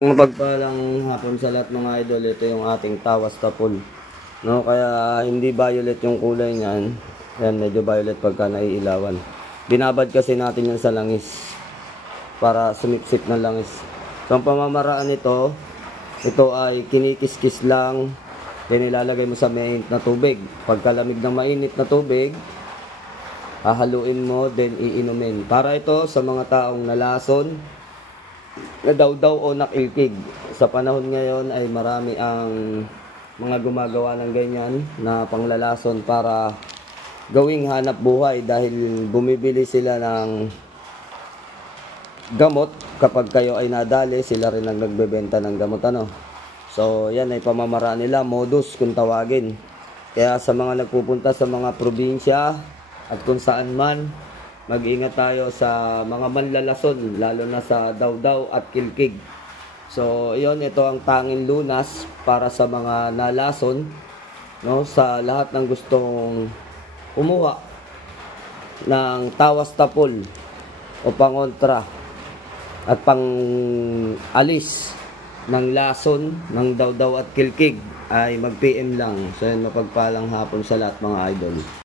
Mapagpalang hapon sa lahat mga idol, ito yung ating tawas tapol. No, kaya hindi violet yung kulay niyan. Ayan, medyo violet pagka naiilawan. Binabad kasi natin yan sa langis para sumipsip ng langis. So ang pamamaraan nito, ito ay kinikis-kis lang, then ilalagay mo sa mainit na tubig. Pagkalamig ng mainit na tubig, hahaluin mo, then iinumin. Para ito sa mga taong nalason, nadawdaw o nakilkig. Sa panahon ngayon ay marami ang mga gumagawa ng ganyan na panglalason para gawing hanap buhay dahil bumibili sila ng gamot. Kapag kayo ay nadali, sila rin ang nagbebenta ng gamot, ano. So yan ay pamamaraan nila, modus kung tawagin. Kaya sa mga nagpupunta sa mga probinsya at kung saan man, mag-ingat tayo sa mga manlalason, lalo na sa dawdaw at kilkig. So, ito ang tanging lunas para sa mga nalason, no, sa lahat ng gustong kumuha ng tawas tapol o pangontra at pang alis ng lason ng dawdaw at kilkig ay mag-PM lang. So, mapagpalang hapon sa lahat mga idol.